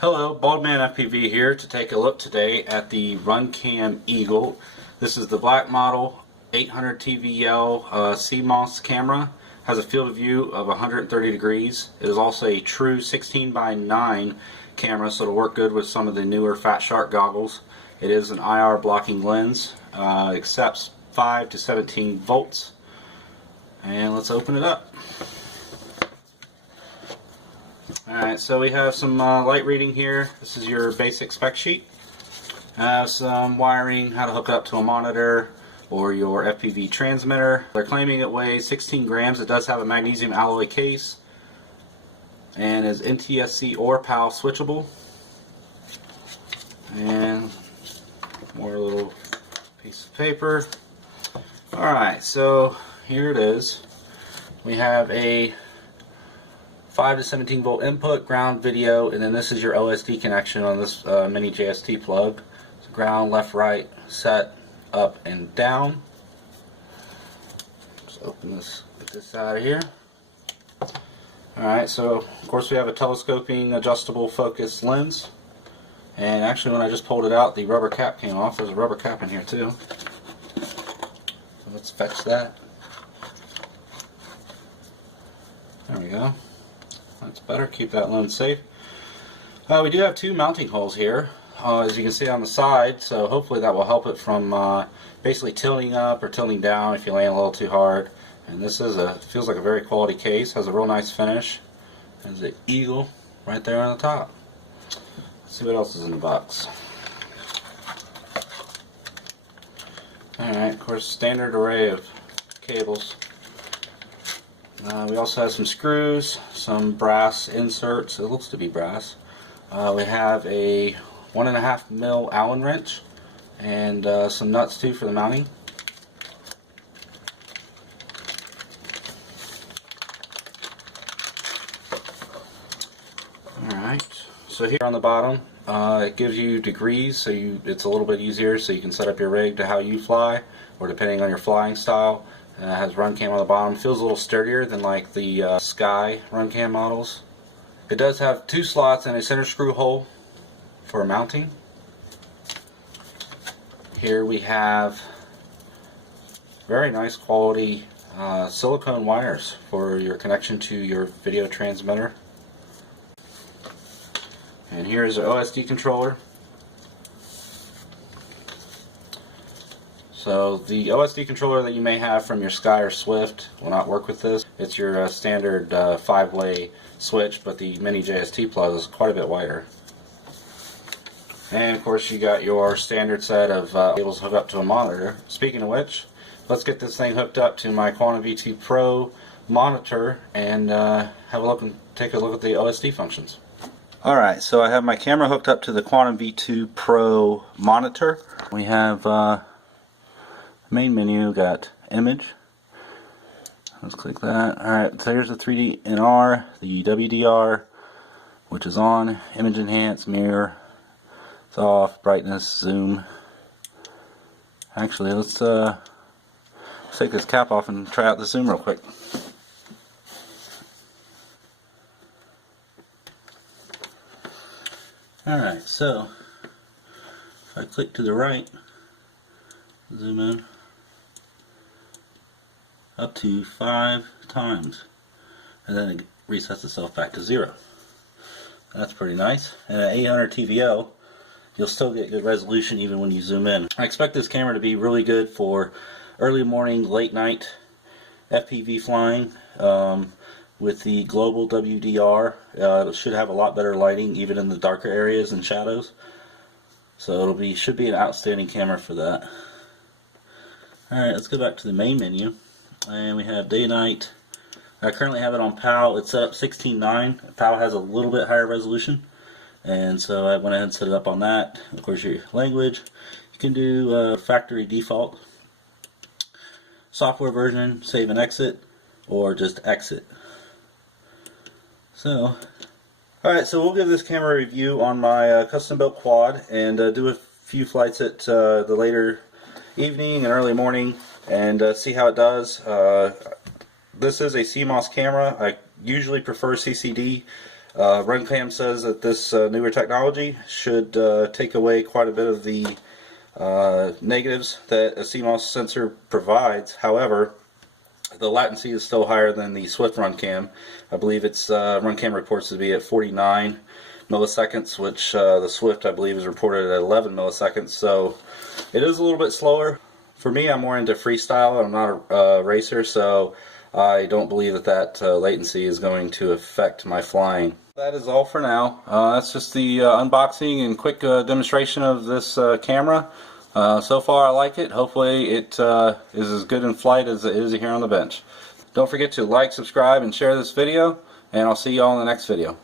Hello, Baldman FPV here to take a look today at the RunCam Eagle. This is the black model 800 TVL CMOS camera. Has a field of view of 130 degrees. It is also a true 16:9 camera, so it'll work good with some of the newer Fat Shark goggles. It is an IR blocking lens, accepts 5 to 17 volts. And let's open it up. Alright, so we have some light reading here. This is your basic spec sheet. Have some wiring, how to hook up to a monitor or your FPV transmitter. They're claiming it weighs 16 grams. It does have a magnesium alloy case and is NTSC or PAL switchable. And more little piece of paper. Alright, so here it is. We have a 5 to 17 volt input, ground, video, and then this is your OSD connection on this mini JST plug. So ground, left, right, set, up, and down. Just open this, get this out of here. Alright, so of course we have a telescoping adjustable focus lens. And actually when I just pulled it out, the rubber cap came off. There's a rubber cap in here too. So let's fetch that. There we go. That's better. Keep that lens safe. We do have two mounting holes here, as you can see on the side, so hopefully that will help it from basically tilting up or tilting down if you land a little too hard. And this is feels like a very quality case. Has a real nice finish. There's the Eagle right there on the top. Let's see what else is in the box. Alright, of course, standard array of cables. We also have some screws, some brass inserts. It looks to be brass. We have a 1.5 mil Allen wrench and some nuts too for the mounting. Alright, so here on the bottom it gives you degrees, so it's a little bit easier so you can set up your rig to how you fly, or depending on your flying style. It has RunCam on the bottom. Feels a little sturdier than like the Sky RunCam models. It does have two slots and a center screw hole for mounting. Here we have very nice quality silicone wires for your connection to your video transmitter. And here is our OSD controller. So the OSD controller that you may have from your Sky or Swift will not work with this. It's your standard 5-way switch, but the mini JST plug is quite a bit wider. And of course you got your standard set of cables hooked up to a monitor. Speaking of which, let's get this thing hooked up to my Quantum V2 Pro monitor and have a look and take a look at the OSD functions. Alright, so I have my camera hooked up to the Quantum V2 Pro monitor. We have main menu, got image. Let's click that. Alright, so here's the 3D NR, the WDR, which is on, image enhance, mirror, it's off, brightness, zoom. Actually, let's take this cap off and try out the zoom real quick. Alright, so if I click to the right, zoom in up to 5 times, and then it resets itself back to 0. That's pretty nice. And at 800 TVL, you'll still get good resolution even when you zoom in. I expect this camera to be really good for early morning, late night FPV flying. With the global WDR, it should have a lot better lighting even in the darker areas and shadows. So should be an outstanding camera for that. Alright, let's go back to the main menu. And we have day night. I currently have it on PAL. It's set up 16:9. PAL has a little bit higher resolution, and so I went ahead and set it up on that. Of course, your language. You can do factory default. Software version, save and exit, or just exit. So, alright, so we'll give this camera a review on my custom built quad and do a few flights at the later evening and early morning and see how it does. This is a CMOS camera. I usually prefer CCD RunCam says that this newer technology should take away quite a bit of the negatives that a CMOS sensor provides. However, the latency is still higher than the Swift RunCam. I believe it's RunCam reports to be at 49 milliseconds, which the Swift I believe is reported at 11 milliseconds. So it is a little bit slower. For me, I'm more into freestyle. I'm not a racer, so I don't believe that latency is going to affect my flying. That is all for now. That's just the unboxing and quick demonstration of this camera. So far I like it. Hopefully it is as good in flight as it is here on the bench. Don't forget to like, subscribe, and share this video, and I'll see you all in the next video.